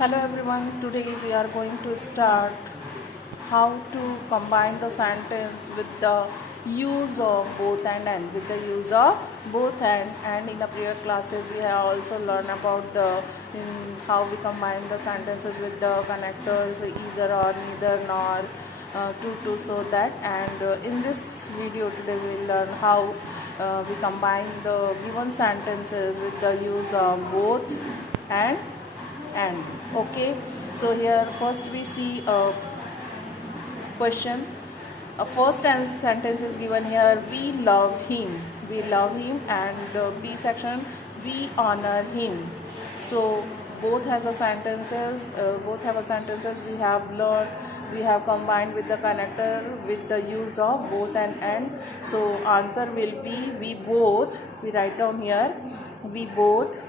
Hello everyone, today we are going to start how to combine the sentence with the use of both and with the use of both and in the prior classes we have also learned about how we combine the sentences with the connectors either or neither nor to so that and in this video today we will learn how we combine the given sentences with the use of both and and okay. So here first we see a question. A sentence is given here: we love him, and the B section, we honor him. So both has a sentences, both have a sentences we have learned, we have combined with the connector with the use of both and. So answer will be we both, we write down here, we both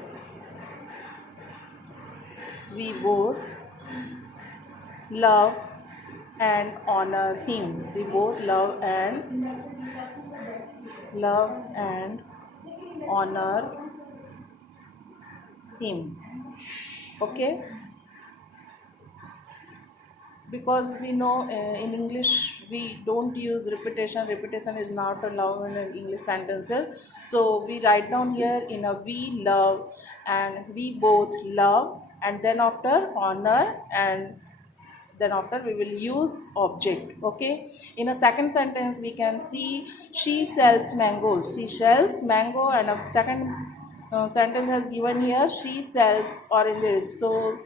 love and honor him. We both love and honor him. Okay, because we know in English we don't use repetition is not allowed in English sentences. So we write down here in a we love and we both love, and then after honor, and then after we will use object. Okay, in a second sentence we can see she sells mangoes, she sells mango, and a second sentence has given here she sells oranges. So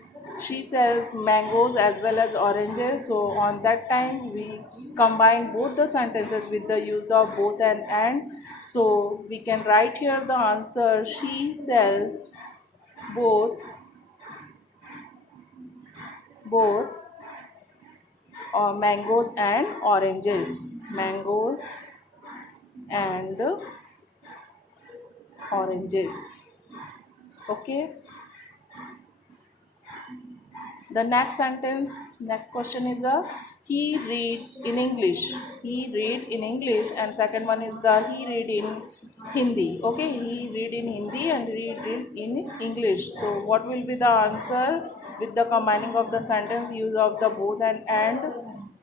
she sells mangoes as well as oranges. So on that time we combine both the sentences with the use of both and. So we can write here the answer: she sells both both mangoes and oranges, mangoes and oranges. Okay, the next question is a he read in English, and second one is the he read in Hindi. Okay, he read in Hindi and read in English. So what will be the answer with the combining of the sentence use of the both and?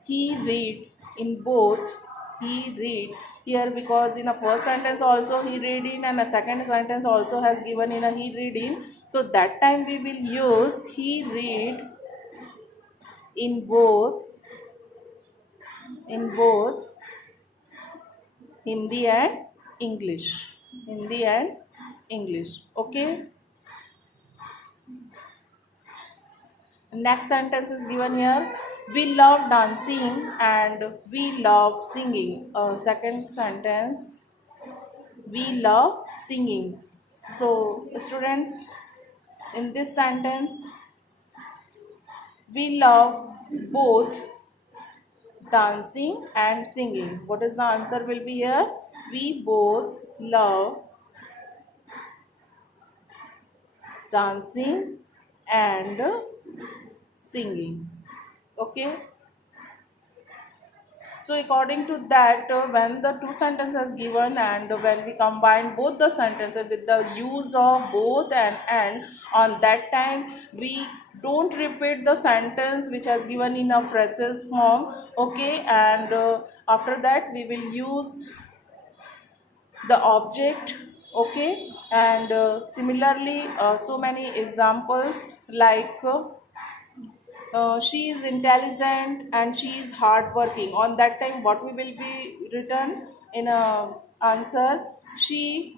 He read in both, he read here, because in a first sentence also he read in and a second sentence also has given in a he read in. So that time we will use he read in both Hindi and English, Okay, next sentence is given here: we love dancing and we love singing. Second sentence, we love singing. So students, in this sentence we love both dancing and singing. What is the answer will be here? We both love dancing and singing. Okay, so according to that, when the two sentences given and when we combine both the sentences with the use of both and, on that time we don't repeat the sentence which has given in a phrases form. Okay, and after that we will use the object. Okay, and similarly so many examples like she is intelligent and she is hardworking. On that time what we will be written in a answer: she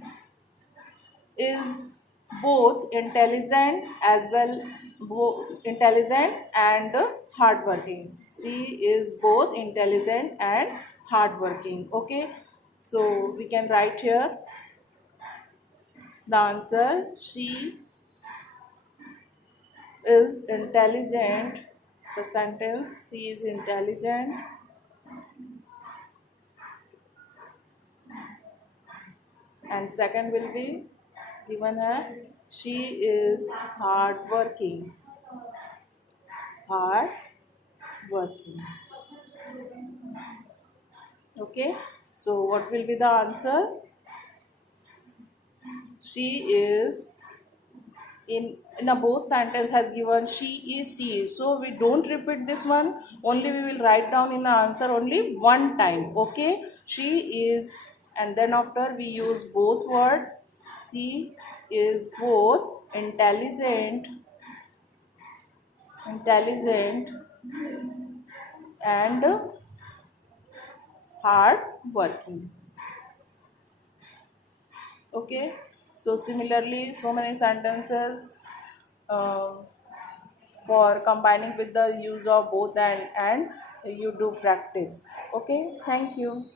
is both intelligent as well, intelligent and hardworking. She is both intelligent and hardworking. Okay, so we can write here the answer: she is intelligent. The sentence: she is intelligent and second will be given her: she is hard working. Okay, so what will be the answer? She is in a both sentence has given she is, so we don't repeat this one, only we will write down in the answer only one time. Okay, she is, and then after we use both word. She is both intelligent and hard working. Okay, so similarly so many sentences uh, for combining with the use of both and you do practice. Okay, thank you.